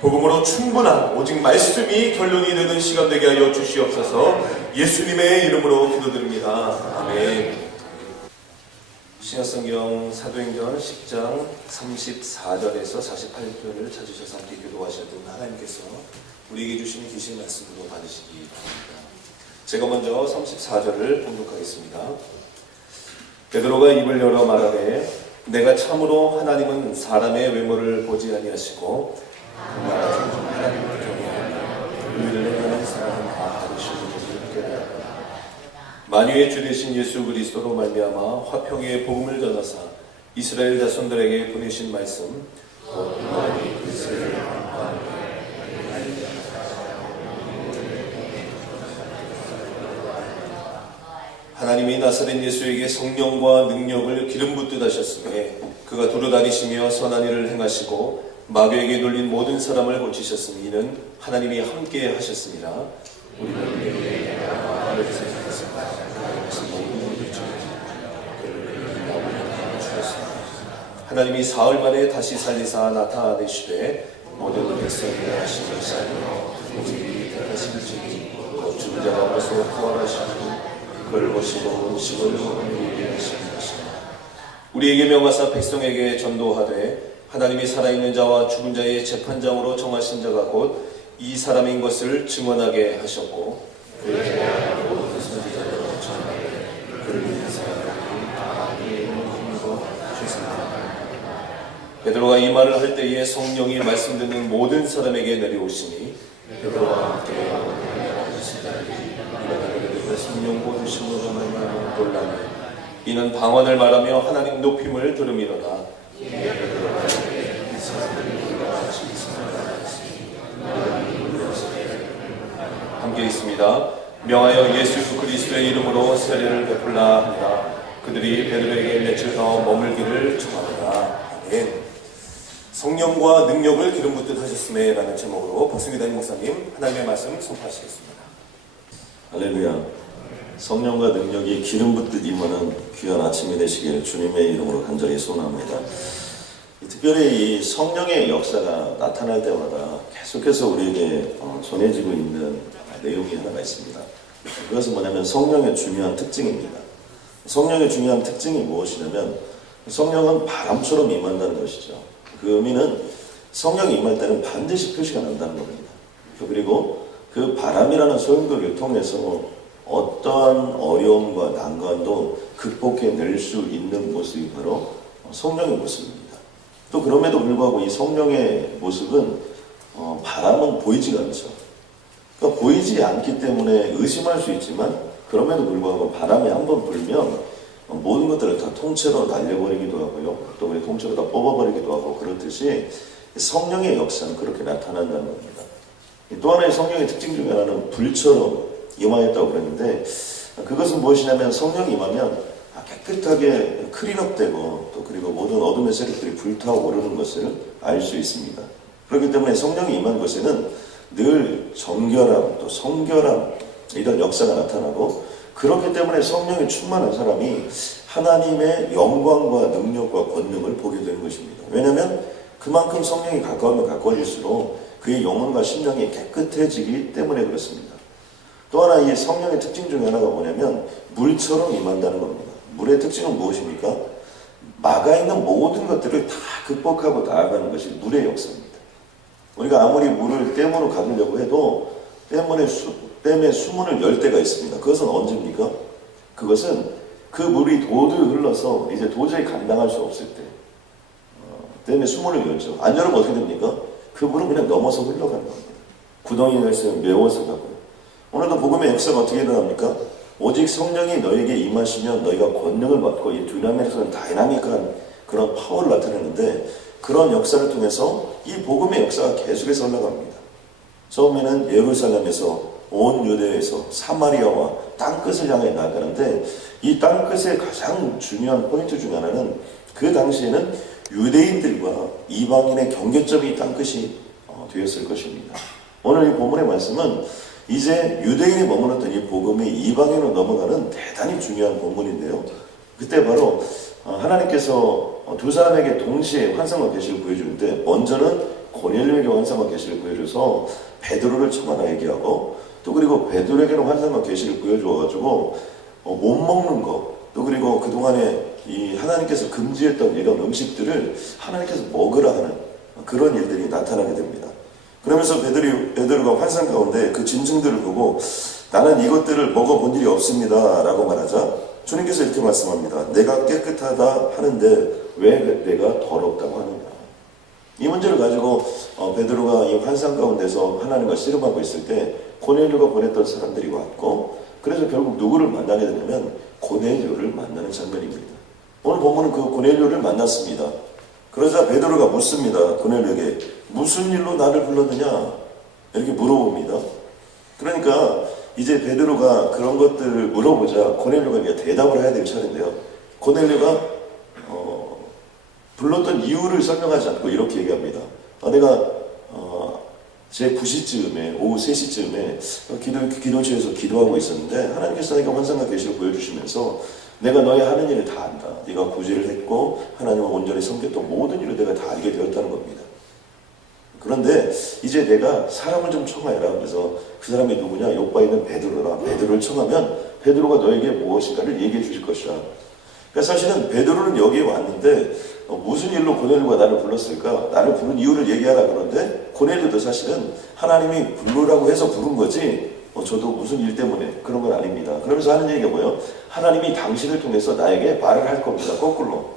복음으로 충분한 오직 말씀이 결론이 되는 시간 되게 하여 주시옵소서. 예수님의 이름으로 기도드립니다. 아멘. 신약성경 사도행전 10장 34절에서 48절을 찾으셔서 함께 기도하셔도 하나님께서 우리에게 주신 계신 말씀으로 받으시기 바랍니다. 제가 먼저 34절을 봉독하겠습니다. 베드로가 입을 열어 말하되 내가 참으로 하나님은 사람의 외모를 보지 아니하시고 하나님을 경외하며 의를 행하는 사람은 다 받으시는 것을 깨달았다. 만유의 주 되신 예수 그리스도로 말미암아 화평의 복음을 전하사 이스라엘 자손들에게 보내신 말씀 곧 하나님이 그리스도를 함께 하나님이 나사렛 예수에게 성령과 능력을 기름 붓듯 하셨으며 그가 두루다니시며 선한 일을 행하시고 마귀에게 눌린 모든 사람을 고치셨으니 이는 하나님이 함께 하셨습니다. 우리는 하나님이 사흘 만에 다시 살리사 나타내시되 모든 백성에게 하신 것이 아니요 오직 이리 택하시는 증인 곧 죽은 자 가운데서 부활하시고 그를 보시고 음식을 먹는 일에 하시는 것입니다. 우리에게 명하사 백성에게 전도하되 하나님이 살아있는 자와 죽은 자의 재판장으로 정하신 자가 곧 이 사람인 것을 증언하게 하셨고 그에 대하여 모든 선지자들로 전하되 그를 믿는 사람들이 다 그의 이름을 힘입어 죄송합니다. 베드로가 이 말을 할 때에 성령이 말씀 듣는 모든 사람에게 내려오시니 베드로와 함께 하신 자들이 일어나게 성령 보주심으로 말미암아 놀라며 이는 방언을 말하며 하나님 높임을 들음이로다. 함께 있습니다. 명하여 예수 그리스도의 이름으로 세례를 베풀라 합니다. 그들이 베드로에게 며칠 더 머물기를 청합니다. 아멘. 성령과 능력을 기름 붓듯 하셨음에 라는 제목으로 박승기 담임 목사님 하나님의 말씀 선포하시겠습니다. 할렐루야. 성령과 능력이 기름 붓듯 임하는 귀한 아침이 되시길 주님의 이름으로 간절히 소원합니다. 특별히 이 성령의 역사가 나타날 때마다 계속해서 우리에게 전해지고 있는 내용이 하나가 있습니다. 그것은 뭐냐면 성령의 중요한 특징입니다. 성령의 중요한 특징이 무엇이냐면 성령은 바람처럼 임한다는 것이죠. 그 의미는 성령이 임할 때는 반드시 표시가 난다는 겁니다. 그리고 그 바람이라는 소용돌이를 통해서 어떠한 어려움과 난관도 극복해낼 수 있는 모습이 바로 성령의 모습입니다. 또 그럼에도 불구하고 이 성령의 모습은 바람은 보이지가 않죠. 그러니까 보이지 않기 때문에 의심할 수 있지만 그럼에도 불구하고 바람이 한번 불면 모든 것들을 다 통째로 날려버리기도 하고요. 또 우리 통째로 다 뽑아버리기도 하고 그렇듯이 성령의 역사는 그렇게 나타난다는 겁니다. 또 하나의 성령의 특징 중에 하나는 불처럼 임하였다고 그랬는데 그것은 무엇이냐면 성령이 임하면 깨끗하게 클린업되고 또 그리고 모든 어둠의 세력들이 불타오르는 것을 알 수 있습니다. 그렇기 때문에 성령이 임한 것에는 늘 정결함 또 성결함 이런 역사가 나타나고 그렇기 때문에 성령이 충만한 사람이 하나님의 영광과 능력과 권능을 보게 되는 것입니다. 왜냐하면 그만큼 성령이 가까우면 가까워질수록 그의 영혼과 심령이 깨끗해지기 때문에 그렇습니다. 또 하나 이 성령의 특징 중에 하나가 뭐냐면 물처럼 임한다는 겁니다. 물의 특징은 무엇입니까? 막아있는 모든 것들을 다 극복하고 나아가는 것이 물의 역사입니다. 우리가 아무리 물을 댐으로 가두려고 해도 댐의 수문을 열 때가 있습니다. 그것은 언제입니까? 그것은 그 물이 도저히 흘러서 이제 도저히 감당할 수 없을 때 댐의 수문을 열죠. 안 열으면 어떻게 됩니까? 그 물은 그냥 넘어서 흘러가는 겁니다. 구덩이가 있으면 메워서 가고요. 오늘도 복음의 역사가 어떻게 일어납니까? 오직 성령이 너에게 임하시면 너희가 권능을 받고 이 두나미에서는 다이나믹한 그런 파워를 나타내는데 그런 역사를 통해서 이 복음의 역사가 계속해서 올라갑니다. 처음에는 예루살렘에서 온 유대에서 사마리아와 땅끝을 향해 나아가는데 이 땅끝의 가장 중요한 포인트 중 하나는 그 당시에는 유대인들과 이방인의 경계점이 땅끝이 되었을 것입니다. 오늘 이 본문의 말씀은 이제 유대인이 머물렀던 이 복음이 이방인으로 넘어가는 대단히 중요한 본문인데요. 그때 바로 하나님께서 두 사람에게 동시에 환상과 계시를 보여주는데 먼저는 고넬료에게 환상과 계시를 보여줘서 베드로를 청하나게 하고, 또 그리고 베드로에게는 환상과 계시를 보여줘가지고 못 먹는 거, 또 그리고 그동안에 이 하나님께서 금지했던 이런 음식들을 하나님께서 먹으라 하는 그런 일들이 나타나게 됩니다. 그러면서 베드로가 환상 가운데 그 짐승들을 보고 나는 이것들을 먹어본 일이 없습니다 라고 말하자 주님께서 이렇게 말씀합니다. 내가 깨끗하다 하는데 왜 내가 더럽다고 하느냐. 이 문제를 가지고 베드로가 이 환상 가운데서 하나님과 씨름하고 있을 때 고넬료가 보냈던 사람들이 왔고, 그래서 결국 누구를 만나게 되냐면 고넬료를 만나는 장면입니다. 오늘 본문은 그 고넬료를 만났습니다. 그러자 베드로가 묻습니다. 고넬료에게 무슨 일로 나를 불렀느냐 이렇게 물어봅니다. 그러니까 이제 베드로가 그런 것들을 물어보자 고넬료가 이제 대답을 해야 될 차례인데요. 고넬료가 불렀던 이유를 설명하지 않고 이렇게 얘기합니다. 내가 제 9시쯤에 오후 3시쯤에 기도실에서 기도하고 있었는데 하나님께서 내가 환상과 계시를 보여주시면서 내가 너의 하는 일을 다 안다. 네가 구제를 했고 하나님을 온전히 섬겼던 모든 일을 내가 다 알게 되었다는 겁니다. 그런데 이제 내가 사람을 좀 청하여라. 그래서 그 사람이 누구냐? 요바에 있는 베드로라. 베드로를 청하면 베드로가 너에게 무엇인가를 얘기해 주실 것이라. 그러니까 사실은 베드로는 여기에 왔는데 무슨 일로 고넬료가 나를 불렀을까? 나를 부른 이유를 얘기하라 그러는데 고넬료도 사실은 하나님이 부르라고 해서 부른 거지 저도 무슨 일 때문에 그런 건 아닙니다. 그러면서 하는 얘기가 뭐예요? 하나님이 당신을 통해서 나에게 말을 할 겁니다. 거꾸로.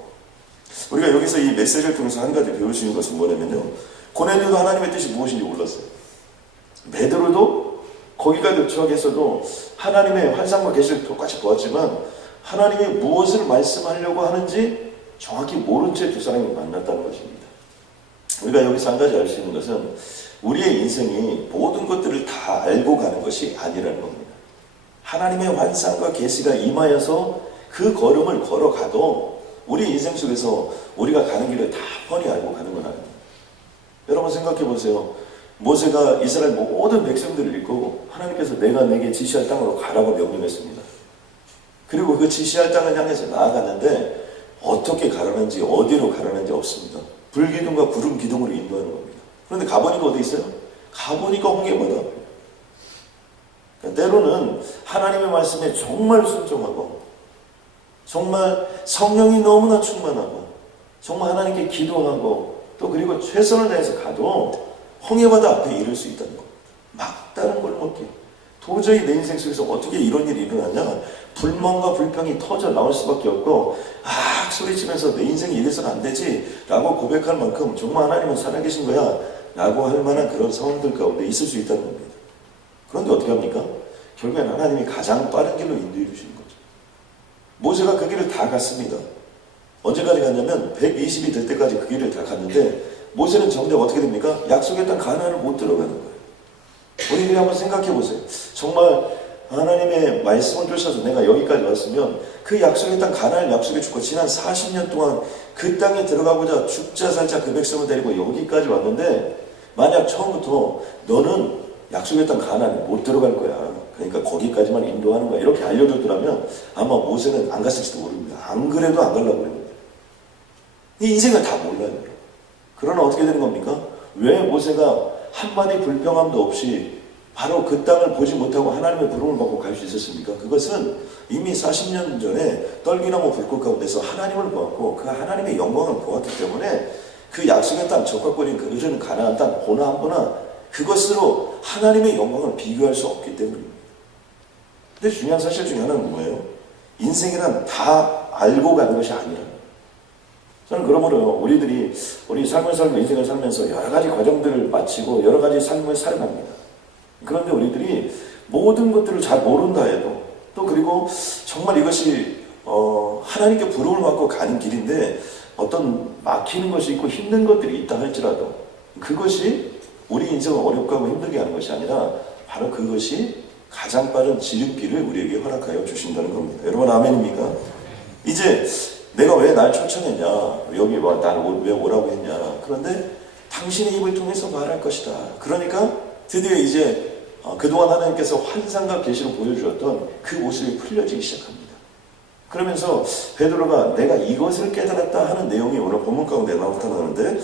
우리가 여기서 이 메시지를 통해서 한 가지 배울 수 있는 것은 뭐냐면요. 고넬료도 하나님의 뜻이 무엇인지 몰랐어요. 베드로도 거기까지 도착했어도 하나님의 환상과 계시를 똑같이 보았지만 하나님이 무엇을 말씀하려고 하는지 정확히 모른 채 두 사람이 만났다는 것입니다. 우리가 여기서 한 가지 알 수 있는 것은 우리의 인생이 모든 것들을 다 알고 가는 것이 아니라는 겁니다. 하나님의 환상과 계시가 임하여서 그 걸음을 걸어가도 우리 인생 속에서 우리가 가는 길을 다 뻔히 알고 가는 건 아닙니다. 여러분 생각해 보세요. 모세가 이스라엘 모든 백성들을 이끌고 하나님께서 내가 내게 지시할 땅으로 가라고 명령했습니다. 그리고 그 지시할 땅을 향해서 나아갔는데 어떻게 가라는지 어디로 가라는지 없습니다. 불기둥과 구름 기둥으로 인도하는 겁니다. 그런데 가보니까 어디 있어요? 가보니까 홍해바다. 그러니까 때로는 하나님의 말씀에 정말 순종하고 정말 성령이 너무나 충만하고 정말 하나님께 기도하고 또 그리고 최선을 다해서 가도 홍해바다 앞에 이를 수 있다는 겁니다. 막다른 골목길. 도저히 내 인생 속에서 어떻게 이런 일이 일어나냐? 불만과 불평이 터져 나올 수밖에 없고 소리치면서 내 인생이 이래서는 안 되지 라고 고백할 만큼 정말 하나님은 살아계신 거야 라고 할 만한 그런 상황들 가운데 있을 수 있다는 겁니다. 그런데 어떻게 합니까? 결국엔 하나님이 가장 빠른 길로 인도해 주시는 거죠. 모세가 그 길을 다 갔습니다. 언제까지 갔냐면 120이 될 때까지 그 길을 다 갔는데 모세는 정작 어떻게 됩니까? 약속의 땅 가나안을 못 들어가는 거예요. 우리들이 한번 생각해 보세요. 정말 하나님의 말씀을 쫓아서 내가 여기까지 왔으면 그 약속의 땅 가나안 약속의 주권 지난 40년 동안 그 땅에 들어가고자 죽자 살자 그 백성을 데리고 여기까지 왔는데 만약 처음부터 너는 약속의 땅 가나안에 못 들어갈 거야. 그러니까 거기까지만 인도하는 거야. 이렇게 알려줬더라면 아마 모세는 안 갔을지도 모릅니다. 안 그래도 안 가려고 그럽니다. 이 인생을 다 몰라요. 그러나 어떻게 되는 겁니까? 왜 모세가 한마디 불평함도 없이 바로 그 땅을 보지 못하고 하나님의 부름을 받고 갈 수 있었습니까? 그것은 이미 40년 전에 떨기나무 불꽃 가운데서 하나님을 보았고 그 하나님의 영광을 보았기 때문에 그 약속의 땅 적각거리는 그 흐르는 가나안 땅 보나 안 보나 그것으로 하나님의 영광을 비교할 수 없기 때문입니다. 근데 중요한 사실 중에 하나는 뭐예요? 인생이란 다 알고 가는 것이 아니라 저는 그러므로 우리들이 우리 삶을 살고 인생을 살면서 여러 가지 과정들을 마치고 여러 가지 삶을 살아갑니다. 그런데 우리들이 모든 것들을 잘 모른다 해도 또 그리고 정말 이것이 하나님께 부름을 받고 가는 길인데 어떤 막히는 것이 있고 힘든 것들이 있다 할지라도 그것이 우리 인생을 어렵고 하고 힘들게 하는 것이 아니라 바로 그것이 가장 빠른 지름길을 우리에게 허락하여 주신다는 겁니다. 여러분 아멘입니까? 이제 내가 왜 날 초청했냐? 여기 날 왜 오라고 했냐? 그런데 당신의 입을 통해서 말할 것이다. 그러니까 드디어 이제 그동안 하나님께서 환상과 계시로 보여주었던 그 모습이 풀려지기 시작합니다. 그러면서 베드로가 내가 이것을 깨달았다 하는 내용이 오늘 본문 가운데 나타나는데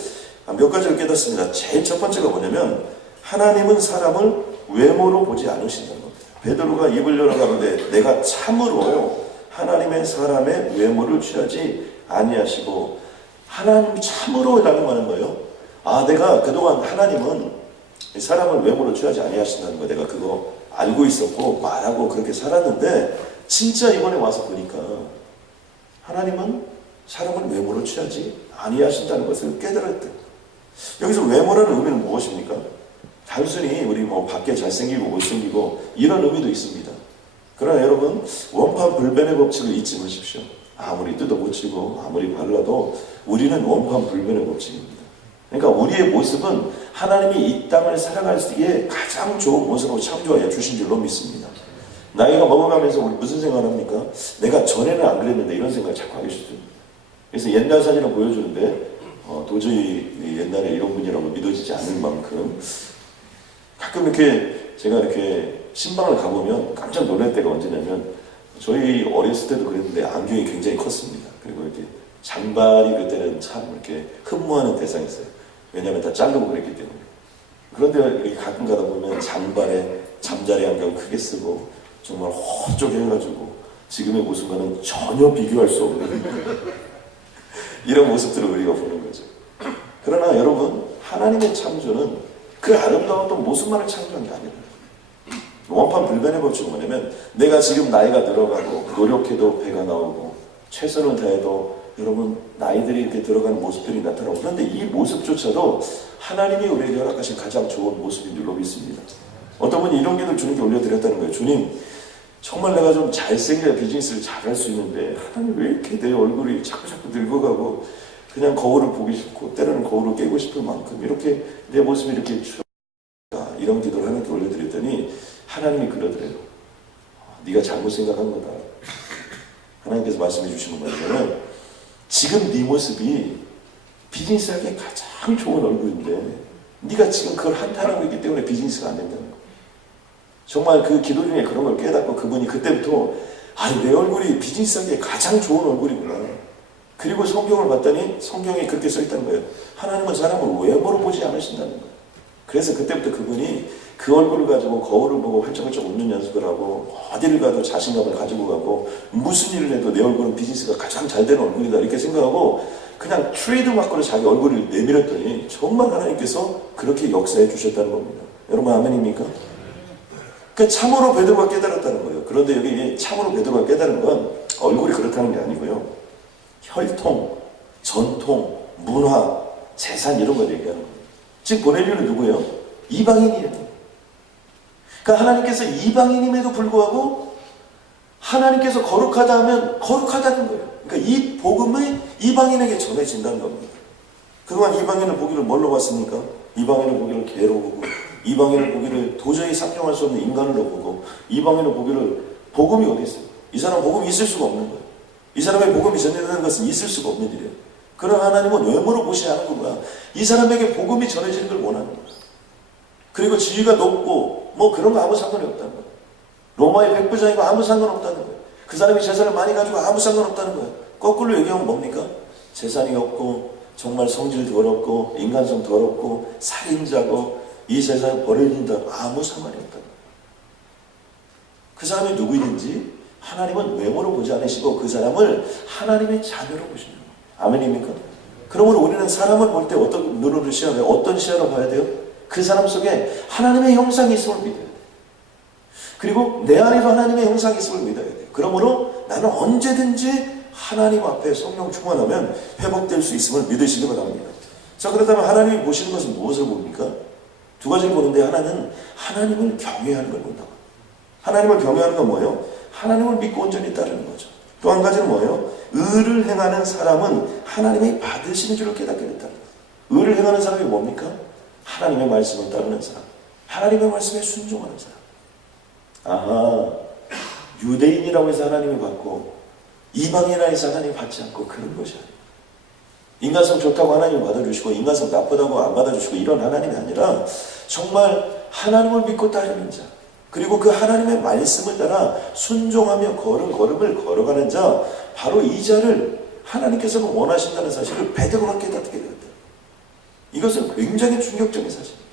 몇 가지를 깨닫습니다. 제일 첫 번째가 뭐냐면 하나님은 사람을 외모로 보지 않으신다는 겁니다. 베드로가 입을 열어가는데 내가 참으로 하나님의 사람의 외모를 취하지 아니하시고, 하나님 참으로라는 말은 뭐예요? 내가 그동안 하나님은 사람을 외모로 취하지 아니하신다는 거 내가 그거 알고 있었고 말하고 그렇게 살았는데 진짜 이번에 와서 보니까 하나님은 사람을 외모로 취하지 아니하신다는 것을 깨달았대. 여기서 외모라는 의미는 무엇입니까? 단순히 우리 밖에 잘생기고 못생기고 이런 의미도 있습니다. 그러나 여러분, 원판불변의 법칙을 잊지 마십시오. 아무리 뜯어고치고 아무리 발라도 우리는 원판불변의 법칙입니다. 그러니까 우리의 모습은 하나님이 이 땅을 살아갈 때에 가장 좋은 모습으로 창조하여 주신 줄로 믿습니다. 나이가 먹어가면서 우리 무슨 생각을 합니까? 내가 전에는 안 그랬는데 이런 생각을 자꾸 하기 시작해요. 그래서 옛날 사진을 보여주는데 도저히 옛날에 이런 분이라고 믿어지지 않을 만큼 가끔 이렇게 제가 이렇게 신방을 가보면 깜짝 놀랄 때가 언제냐면, 저희 어렸을 때도 그랬는데 안경이 굉장히 컸습니다. 그리고 이렇게 장발이 그때는 참 이렇게 흠모하는 대상이었어요. 왜냐하면 다 자르고 그랬기 때문에. 그런데 이렇게 가끔 가다 보면 장발에 잠자리 안경 크게 쓰고 정말 호쪽해가지고 지금의 모습과는 전혀 비교할 수 없는 이런 모습들을 우리가 보는 거죠. 그러나 여러분, 하나님의 창조는 그 아름다웠던 모습만을 창조한 게 아니라 원판불변의 법칙은 뭐냐면, 내가 지금 나이가 들어가고 노력해도 배가 나오고 최선을 다해도 여러분 나이들이 이렇게 들어가는 모습들이 나타나고, 그런데 이 모습조차도 하나님이 우리에게 허락하신 가장 좋은 모습인 줄로 믿습니다. 어떤 분이 이런 기도를 주님께 올려드렸다는 거예요. 주님, 정말 내가 좀 잘생겨야 비즈니스를 잘할 수 있는데 하나님 왜 이렇게 내 얼굴이 자꾸 늙어가고 그냥 거울을 보기 싫고 때로는 거울을 깨고 싶을 만큼 이렇게 내 모습이 이렇게 추억가, 이런 기도를 하나님께 올려드렸더니 하나님이 그러더래요. 네가 잘못 생각한 거다. 하나님께서 말씀해 주시는 거냐면, 지금 네 모습이 비즈니스 하기에 가장 좋은 얼굴인데 네가 지금 그걸 한탄하고 있기 때문에 비즈니스가 안 된다는 거예요. 정말 그 기도 중에 그런 걸 깨닫고 그분이 그때부터 내 얼굴이 비즈니스 하기에 가장 좋은 얼굴이구나. 그리고 성경을 봤더니 성경에 그렇게 써 있다는 거예요. 하나님은 사람을 외모로 보지 않으신다는 거예요. 그래서 그때부터 그분이 그 얼굴을 가지고 거울을 보고 활짝활짝 웃는 연습을 하고 어디를 가도 자신감을 가지고 가고 무슨 일을 해도 내 얼굴은 비즈니스가 가장 잘 되는 얼굴이다 이렇게 생각하고 그냥 트레이드마크로 자기 얼굴을 내밀었더니 정말 하나님께서 그렇게 역사해 주셨다는 겁니다. 여러분 아멘입니까? 그 참으로 베드로가 깨달았다는 거예요. 그런데 여기 참으로 베드로가 깨달은 건 얼굴이 그렇다는 게 아니고요. 혈통, 전통, 문화, 재산 이런 걸 얘기하는 거예요. 즉 보넬료는 누구예요? 이방인이에요. 그러니까 하나님께서 이방인임에도 불구하고 하나님께서 거룩하다 하면 거룩하다는 거예요. 그러니까 이 복음이 이방인에게 전해진다는 겁니다. 그동안 이방인을 보기를 뭘로 봤습니까? 이방인을 보기를 개로 보고, 이방인을 보기를 도저히 상종할 수 없는 인간으로 보고, 이방인을 보기를 복음이 어디 있어요? 이 사람 복음이 있을 수가 없는 거예요. 이 사람의 복음이 전해지는 것은 있을 수가 없는 일이에요. 그러나 하나님은 외모로 보시지 않는구나. 이 사람에게 복음이 전해지는 걸 원하는 거예요. 그리고 지위가 높고 그런 거 아무 상관이 없다는 거예요. 로마의 백부장이고 아무 상관없다는 거예요. 그 사람이 재산을 많이 가지고 아무 상관없다는 거예요. 거꾸로 얘기하면 뭡니까? 재산이 없고 정말 성질 더럽고 인간성 더럽고 살인자고 이 세상에 버려진다 아무 상관이 없다는 거예요. 그 사람이 누구든지 하나님은 외모로 보지 않으시고 그 사람을 하나님의 자녀로 보시는 거예요. 아멘입니까? 그러므로 우리는 사람을 볼 때 어떤 눈으로 시야를 어떤 시야로 봐야 돼요? 그 사람 속에 하나님의 형상이 있음을 믿어야 돼요. 그리고 내 안에도 하나님의 형상이 있음을 믿어야 돼요. 그러므로 나는 언제든지 하나님 앞에 성령 충만하면 회복될 수 있음을 믿으시기 바랍니다. 자, 그렇다면 하나님이 보시는 것은 무엇을 봅니까? 두 가지를 보는데, 하나는 하나님을 경외하는 걸 본다고. 하나님을 경외하는 건 뭐예요? 하나님을 믿고 온전히 따르는 거죠. 또 한 가지는 뭐예요? 의를 행하는 사람은 하나님이 받으시는 줄을 깨닫게 됐다는 거예요. 의를 행하는 사람이 뭡니까? 하나님의 말씀을 따르는 사람, 하나님의 말씀에 순종하는 사람. 유대인이라고 해서 하나님이 받고 이방인이라 해서 하나님이 받지 않고 그런 것이 아니에요. 인간성 좋다고 하나님이 받아주시고 인간성 나쁘다고 안 받아주시고 이런 하나님이 아니라 정말 하나님을 믿고 따르는 자, 그리고 그 하나님의 말씀을 따라 순종하며 걸음을 걸어가는 자, 바로 이 자를 하나님께서는 원하신다는 사실을 베드로가 깨닫게 되었다. 이것은 굉장히 충격적인 사실입니다.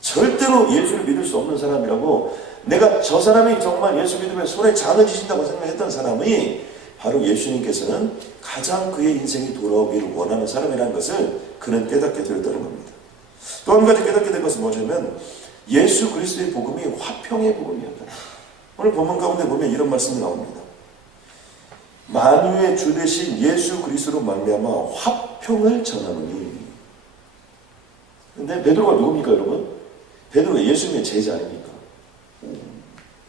절대로 예수를 믿을 수 없는 사람이라고, 내가 저 사람이 정말 예수 믿으면 손에 장을 지신다고 생각했던 사람이 바로 예수님께서는 가장 그의 인생이 돌아오기를 원하는 사람이라는 것을 그는 깨닫게 되었다는 겁니다. 또 한 가지 깨닫게 된 것은 뭐냐면 예수 그리스도의 복음이 화평의 복음이었다. 오늘 본문 가운데 보면 이런 말씀이 나옵니다. 만유의 주 되신 예수 그리스도로 말미암아 화평을 전하노니. 근데 베드로가 누굽니까, 여러분? 베드로가 예수님의 제자 아닙니까?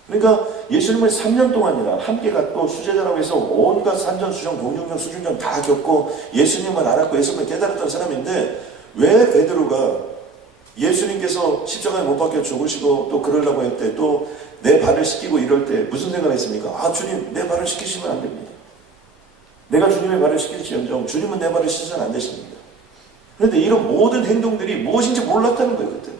그러니까 예수님을 3년 동안이나 함께 갔고 수제자라고 해서 온갖 산전수전, 공중전, 수중전 다 겪고 예수님을 알았고 예수님을 깨달았던 사람인데, 왜 베드로가 예수님께서 십자가에 못 박혀 죽으시고 또 그러려고 할 때, 또 내 발을 씻기고 이럴 때 무슨 생각을 했습니까? 아, 주님, 내 발을 씻기시면 안 됩니다. 내가 주님의 발을 씻길지언정 주님은 내 발을 씻으면 안 되십니다. 그런데 이런 모든 행동들이 무엇인지 몰랐다는 거예요, 그때.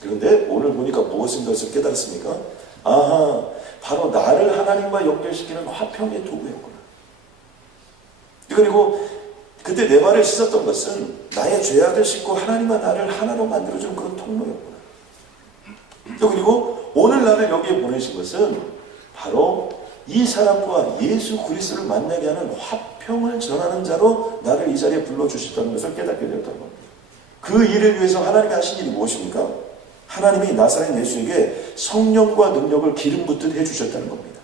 그런데 오늘 보니까 무엇인 것을 깨달았습니까? 아하, 바로 나를 하나님과 연결시키는 화평의 도구였구나. 그리고 그때 내 발을 씻었던 것은 나의 죄악을 씻고 하나님과 나를 하나로 만들어주는 그런 통로였구나. 또 그리고 오늘 나를 여기에 보내신 것은 바로 이 사람과 예수 그리스도를 만나게 하는 화평을 전하는 자로 나를 이 자리에 불러주셨다는 것을 깨닫게 되었다는 겁니다. 그 일을 위해서 하나님이 하신 일이 무엇입니까? 하나님이 나사렛 예수에게 성령과 능력을 기름 붓듯 해주셨다는 겁니다.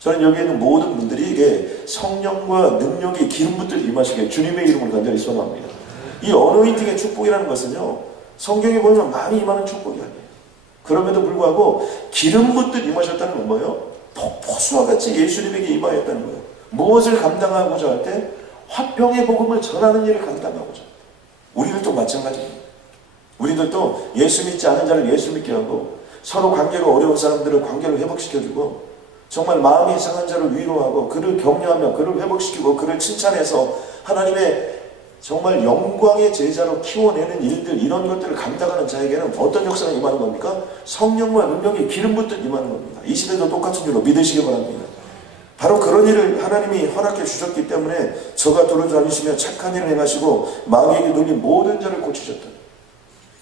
저는 여기에 있는 모든 분들에게 성령과 능력이 기름 붓듯 임하시게 주님의 이름을 간절히 소원합니다. 이 어노인팅의 축복이라는 것은요, 성경에 보면 많이 임하는 축복이 아니에요. 그럼에도 불구하고 기름 붓듯 임하셨다는 건 뭐예요? 폭포수와 같이 예수님에게 임하였다는 거예요. 무엇을 감당하고자 할 때? 화평의 복음을 전하는 일을 감당하고자. 우리들도 마찬가지입니다. 우리들도 예수 믿지 않은 자를 예수 믿게 하고, 서로 관계가 어려운 사람들을 관계를 회복시켜주고, 정말 마음이 상한 자를 위로하고 그를 격려하며 그를 회복시키고 그를 칭찬해서 하나님의 정말 영광의 제자로 키워내는 일들, 이런 것들을 감당하는 자에게는 어떤 역사가 임하는 겁니까? 성령과 능력이 기름 붓듯 임하는 겁니다. 이 시대도 똑같은 줄로 믿으시기 바랍니다. 바로 그런 일을 하나님이 허락해 주셨기 때문에 저가 돌아다니시며 착한 일을 행하시고 마귀에게 눌린 모든 자를 고치셨다.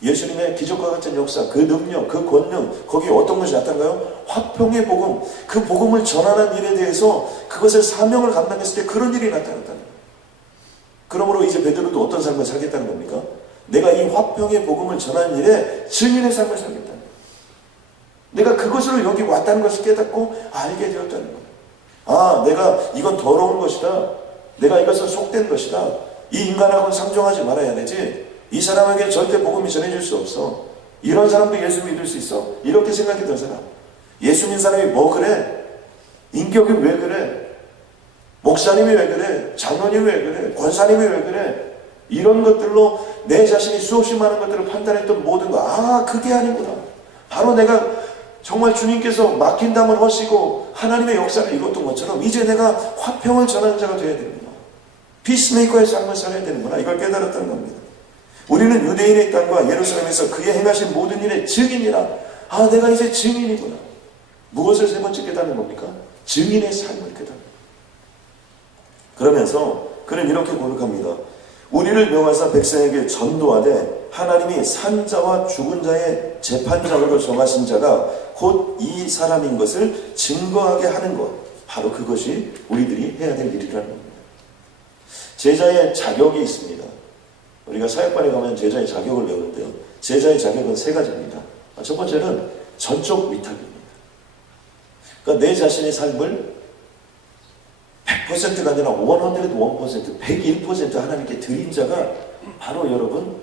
예수님의 기적과 같은 역사, 그 능력, 그 권능, 거기에 어떤 것이 나타난가요? 화평의 복음, 그 복음을 전하는 일에 대해서 그것을 사명을 감당했을 때 그런 일이 나타났다는 거예요. 그러므로 이제 베드로도 어떤 삶을 살겠다는 겁니까? 내가 이 화평의 복음을 전하는 일에 증인의 삶을 살겠다는 거예요. 내가 그것으로 여기 왔다는 것을 깨닫고 알게 되었다는 거예요. 아, 내가 이건 더러운 것이다. 내가 이것은 속된 것이다. 이 인간하고는 상종하지 말아야 되지. 이 사람에게 절대 복음이 전해질 수 없어. 이런 사람도 예수 믿을 수 있어. 이렇게 생각했던 사람. 예수 믿는 사람이 뭐 그래? 인격이 왜 그래? 목사님이 왜 그래? 장로님이 왜 그래? 권사님이 왜 그래? 이런 것들로 내 자신이 수없이 많은 것들을 판단했던 모든 거, 아, 그게 아니구나. 바로 내가 정말 주님께서 맡긴 담을 허시고 하나님의 역사를 이뤘던 것처럼 이제 내가 화평을 전하는 자가 되어야 되는구나. 피스메이커의 삶을 살아야 되는구나. 이걸 깨달았다는 겁니다. 우리는 유대인의 땅과 예루살렘에서 그의 행하신 모든 일의 증인이라. 아, 내가 이제 증인이구나. 무엇을 세 번째 깨닫는 겁니까? 증인의 삶을 깨닫는. 그러면서 그는 이렇게 고백합니다. 우리를 명하사 백성에게 전도하되 하나님이 산 자와 죽은 자의 재판장으로 정하신 자가 곧 이 사람인 것을 증거하게 하는 것, 바로 그것이 우리들이 해야 될 일이라는 겁니다. 제자의 자격이 있습니다. 우리가 사역반에 가면 제자의 자격을 배우는데요, 제자의 자격은 세 가지입니다. 첫 번째는 전적 위탁입니다. 그러니까 내 자신의 삶을 100%가 아니라 101%, 101% 하나님께 드린 자가 바로 여러분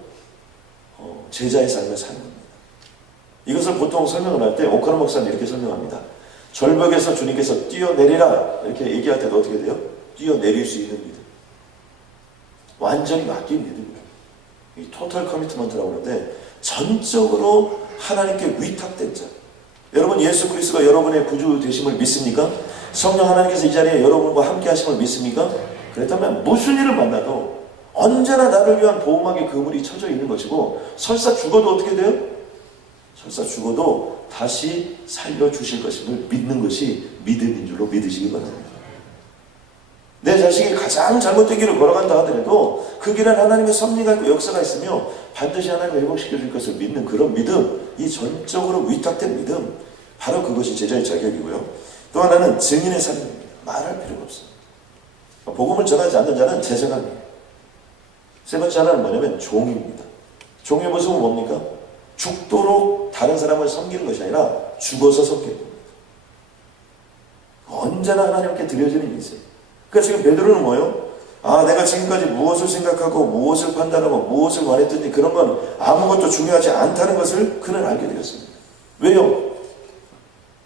제자의 삶을 사는 겁니다. 이것을 보통 설명을 할 때 오카노 목사는 이렇게 설명합니다. 절벽에서 주님께서 뛰어내리라 이렇게 얘기할 때도 어떻게 돼요? 뛰어내릴 수 있는 믿음. 완전히 맡긴 믿음이에요. 이 토탈 커미트먼트라고 하는데 전적으로 하나님께 위탁된 자. 여러분 예수 그리스도가 여러분의 구주 되심을 믿습니까? 성령 하나님께서 이 자리에 여러분과 함께 하심을 믿습니까? 그렇다면 무슨 일을 만나도 언제나 나를 위한 보호막의 그물이 쳐져 있는 것이고, 설사 죽어도 어떻게 돼요? 설사 죽어도 다시 살려주실 것임을 믿는 것이 믿음인 줄로 믿으시기 바랍니다. 내 자식이 가장 잘못된 길을 걸어간다 하더라도 그 길은 하나님의 섭리가 있고 역사가 있으며 반드시 하나님을 회복시켜 줄 것을 믿는 그런 믿음, 이 전적으로 위탁된 믿음, 바로 그것이 제자의 자격이고요. 또 하나는 증인의 삶입니다. 말할 필요가 없어요. 복음을 전하지 않는 자는 제사장이에요. 세 번째 하나는 뭐냐면 종입니다. 종의 모습은 뭡니까? 죽도록 다른 사람을 섬기는 것이 아니라 죽어서 섬기는 겁니다. 언제나 하나님께 드려지는 인생. 그러니까 지금 베드로는 뭐예요? 내가 지금까지 무엇을 생각하고 무엇을 판단하고 무엇을 말했든지 그런 건 아무것도 중요하지 않다는 것을 그는 알게 되었습니다. 왜요?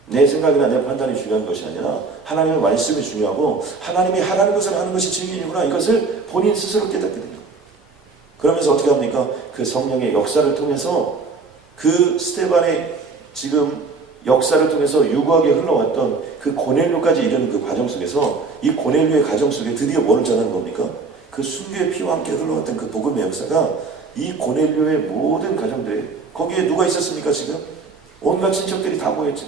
내 생각이나 내 판단이 중요한 것이 아니라 하나님의 말씀이 중요하고 하나님이 하라는 것을 하는 것이 증인이구나, 이것을 본인 스스로 깨닫게 됩니다. 그러면서 어떻게 합니까? 그 성령의 역사를 통해서 그 스데반의 지금 역사를 통해서 유구하게 흘러왔던 그 고넬료까지 이르는 그 과정 속에서 이 고넬료의 가정 속에 드디어 뭐를 전하는 겁니까? 그 순교의 피와 함께 흘러왔던 그 복음의 역사가 이 고넬료의 모든 가정들에, 거기에 누가 있었습니까? 지금 온갖 친척들이 다 모였죠.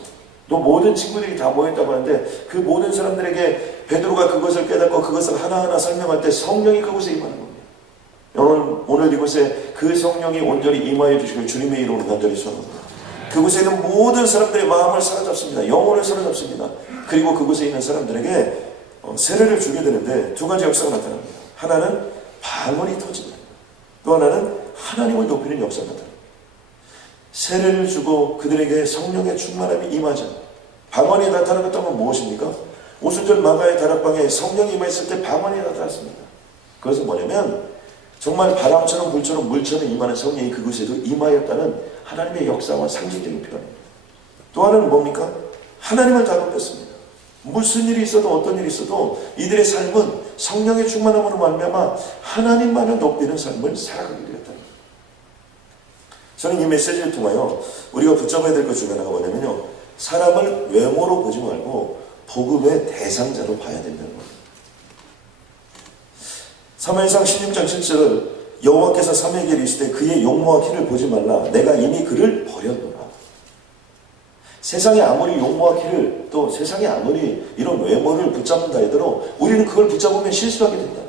또 모든 친구들이 다 모였다고 하는데 그 모든 사람들에게 베드로가 그것을 깨닫고 그것을 하나하나 설명할 때 성령이 그곳에 임하는 겁니다. 오늘 이곳에 그 성령이 온전히 임하여 주시길 주님의 이름으로 간절히 소원합니다. 그곳에 있는 모든 사람들의 마음을 사로잡습니다. 영혼을 사로잡습니다. 그리고 그곳에 있는 사람들에게 세례를 주게 되는데 두 가지 역사가 나타납니다. 하나는 방언이 터집니다. 또 하나는 하나님을 높이는 역사가 나타납니다. 세례를 주고 그들에게 성령의 충만함이 임하죠. 방언이 나타나는 것은 무엇입니까? 오순절 마가의 다락방에 성령이 임했을 때 방언이 나타났습니다. 그것은 뭐냐면 정말 바람처럼 불처럼 물처럼 임하는 성령이 그곳에도 임하였다는 하나님의 역사와 상징적인 표현입니다. 또 하나는 뭡니까? 하나님을 다 높였습니다. 무슨 일이 있어도 어떤 일이 있어도 이들의 삶은 성령의 충만함으로 말미암아 하나님만을 높이는 삶을 살아가게 되었다. 저는 이 메시지를 통하여 우리가 붙잡아야 될 것 중에 하나가 뭐냐면요, 사람을 외모로 보지 말고 복음의 대상자로 봐야 된다는 겁니다. 사무엘상 16장 7절, 여호와께서 사무엘에게 이르시되 그의 용모와 키를 보지 말라, 내가 이미 그를 버렸노라. 세상에 아무리 용모와 키를, 또 세상에 아무리 이런 외모를 붙잡는다 하더라도 우리는 그걸 붙잡으면 실수하게 된다.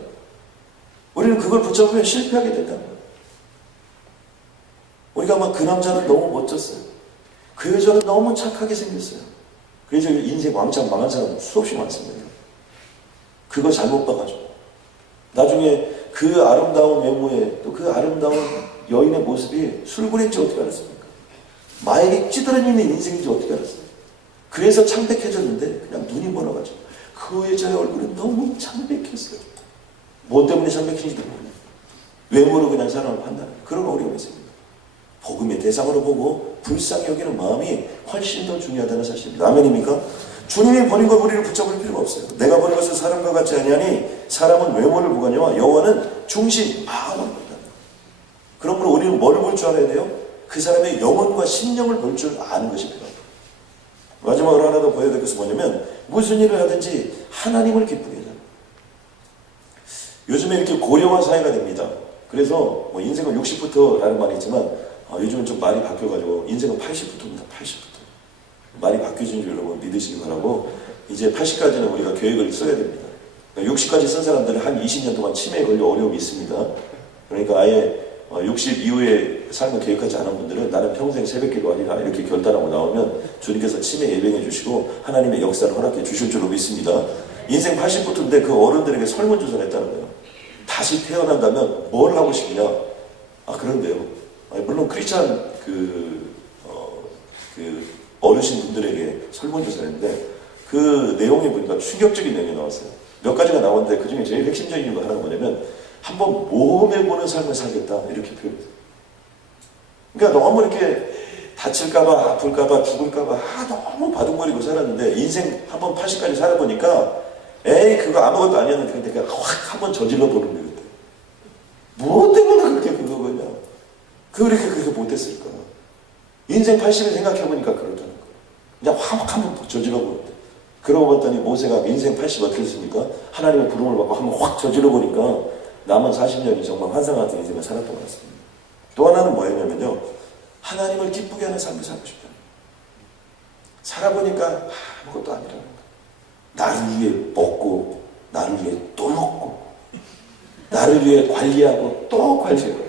우리는 그걸 붙잡으면 실패하게 된다. 우리가 막 그 남자는 너무 멋졌어요. 그 여자는 너무 착하게 생겼어요. 그래서 인생 왕창 망한 사람 수없이 많습니다. 그거 잘못 봐가지고 나중에 그 아름다운 외모에 또 그 아름다운 여인의 모습이 술꾼인지 어떻게 알았습니까? 마약이 찌들어있는 인생인지 어떻게 알았어요? 그래서 창백해졌는데 그냥 눈이 멀어가지고 그 여자의 얼굴은 너무 창백했어요. 뭐 때문에 창백해진지도 모르겠어요. 외모로 그냥 사람을 판단해요. 그런 어려움이 있습니다. 복음의 대상으로 보고 불쌍히 여기는 마음이 훨씬 더 중요하다는 사실입니다. 아멘입니까? 주님이 버린 것 우리를 붙잡을 필요가 없어요. 내가 버린 것은 사람과 같지 아니하니 사람은 외모를 보거니와 여호와는 중심, 마음을 본다. 그러므로 우리는 뭘 볼 줄 알아야 돼요? 그 사람의 영혼과 심령을 볼 줄 아는 것이 필요합니다. 마지막으로 하나 더 보여야 될 것은 뭐냐면 무슨 일을 하든지 하나님을 기쁘게 해야 합니다. 요즘에 이렇게 고령화 사회가 됩니다. 그래서 뭐 인생은 60부터라는 말이 있지만 요즘은 좀 말이 바뀌어가지고 인생은 80부터입니다. 80부터. 말이 바뀌어진 줄 여러분 믿으시기 바라고 이제 80까지는 우리가 계획을 써야 됩니다. 60까지 쓴 사람들은 한 20년 동안 치매에 걸려 어려움이 있습니다. 그러니까 아예 60 이후에 삶을 계획하지 않은 분들은 나는 평생 새벽기도 아니라 이렇게 결단하고 나오면 주님께서 치매 예방해 주시고 하나님의 역사를 허락해 주실 줄로 믿습니다. 인생 80부터인데 그 어른들에게 설문조사를 했다는 거예요. 다시 태어난다면 뭘 하고 싶냐? 그런데요. 물론 크리스찬 어르신 분들에게 설문조사를 했는데 그 내용에 보니까 충격적인 내용이 나왔어요. 몇 가지가 나왔는데 그 중에 제일 핵심적인 거 하나는 뭐냐면 한번 모험해보는 삶을 살겠다 이렇게 표현했어요. 그러니까 너무 이렇게 다칠까봐 아플까봐 죽을까봐 너무 바둥거리고 살았는데 인생 한번 80까지 살아보니까 에이 그거 아무것도 아니었는데 그냥 확 한번 저질러 보는 거예요. 무엇 때문에 그렇게 그거냐? 그렇게 못했을까? 인생 80을 생각해보니까 그렇다는 거예요. 그냥 확 한번 저질러 보는데 그러고 봤더니 모세가 인생 80 어떻게 했습니까? 하나님의 부름을 받고 한번 확 저질러 보니까 남은 40년이 정말 환상 같은 인생을 살았던 것 같습니다. 또 하나는 뭐였냐면요, 하나님을 기쁘게 하는 삶을 살고 싶다. 살아보니까 아무것도 아니라는 거예요. 나를 위해 먹고 나를 위해 또 먹고, 나를 위해 관리하고 또 관리하고,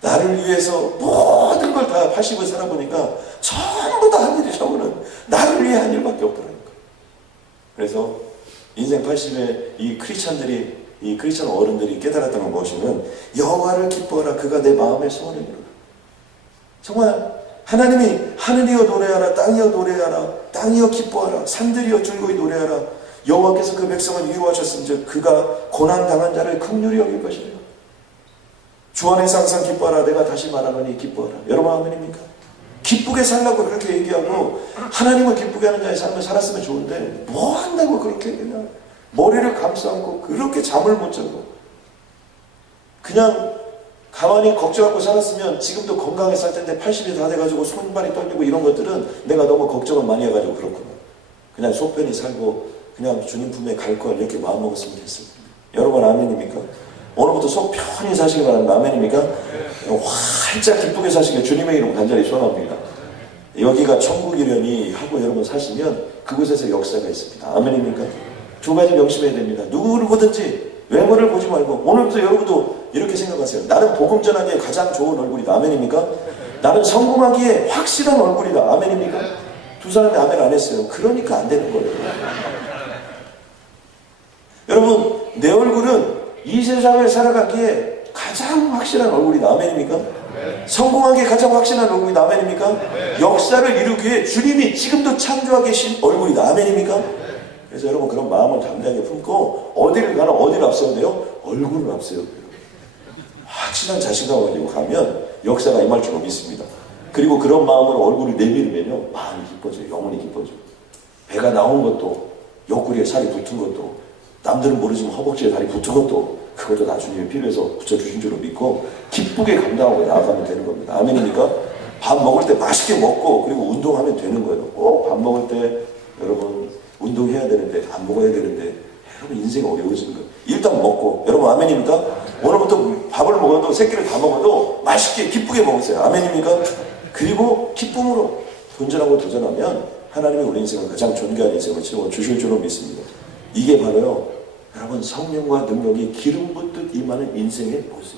나를 위해서 모든 걸 다 80을 살아보니까 전부 다 한 일이 저거는 나를 위해 한 일밖에 없더라니까. 그래서 인생 80에 이 크리스찬들이, 이 크리스찬 어른들이 깨달았던 건 무엇이냐면, 여호와를 기뻐하라, 그가 내 마음의 소원을 이루라. 정말 하나님이 하늘이여 노래하라, 땅이여 노래하라, 땅이여 기뻐하라, 산들이여 즐거이 노래하라. 여호와께서 그 백성을 위로하셨은즉 그가 고난당한 자를 긍휼히 여길 것이라. 주 안에서 항상 기뻐하라, 내가 다시 말하노니 기뻐하라. 여러분 아멘입니까? 기쁘게 살라고 그렇게 얘기하고 하나님을 기쁘게 하는 자의 삶을 살았으면 좋은데 뭐 한다고 그렇게 그냥 머리를 감싸안고 그렇게 잠을 못 자고 그냥 가만히 걱정하고 살았으면 지금도 건강히 살 텐데 80이 다 돼가지고 손발이 떨리고 이런 것들은 내가 너무 걱정을 많이 해가지고 그렇구나. 그냥 속편히 살고 그냥 주님 품에 갈 걸 이렇게 마음먹었으면 됐을 텐데. 여러분 아멘입니까? 오늘부터 속 편히 사시기 바랍니다. 아멘입니까? 활짝 기쁘게 사시길 주님의 이름 간절히 소원합니다. 여기가 천국이려니 하고 여러분 사시면 그곳에서 역사가 있습니다. 아멘입니까? 두 가지 명심해야 됩니다. 누구를 보든지 외모를 보지 말고 오늘부터 여러분도 이렇게 생각하세요. 나는 복음 전하기에 가장 좋은 얼굴이다. 아멘입니까? 나는 성공하기에 확실한 얼굴이다. 아멘입니까? 두 사람이 아멘 안 했어요. 그러니까 안 되는 거예요. 여러분 내 얼굴은 이 세상을 살아가기에 가장 확실한 얼굴이다. 아멘입니까? 성공하기에 가장 확실한 얼굴이다. 아멘입니까? 역사를 이루기 위해 주님이 지금도 창조하고 계신 얼굴이다. 아멘입니까? 그래서 여러분 그런 마음을 담대하게 품고 어디를 가나 어디를 앞서야 돼요? 얼굴을 앞서야 돼요. 확실한 자신감을 가지고 가면 역사가 임할 줄로 믿습니다. 그리고 그런 마음으로 얼굴을 내밀면요 마음이 기뻐져요. 영혼이 기뻐져요. 배가 나온 것도 옆구리에 살이 붙은 것도 남들은 모르지만 허벅지에 다리 붙은 것도 그것도 다 주님이 필요해서 붙여주신 줄로 믿고 기쁘게 감당하고 나아가면 되는 겁니다. 아멘입니까? 밥 먹을 때 맛있게 먹고 그리고 운동하면 되는 거예요. 꼭 밥 먹을 때 여러분 운동해야 되는데 안 먹어야 되는데 여러분 인생이 어려워지는 거예요. 일단 먹고 여러분 아멘입니까? 오늘부터 밥을 먹어도 새끼를 다 먹어도 맛있게 기쁘게 먹으세요. 아멘입니까? 그리고 기쁨으로 도전하고 도전하면 하나님이 우리 인생을 가장 존귀한 인생을 채워주실 줄로 믿습니다. 이게 바로요 여러분 성령과 능력이 기름 붓듯 임하는 인생의 모습.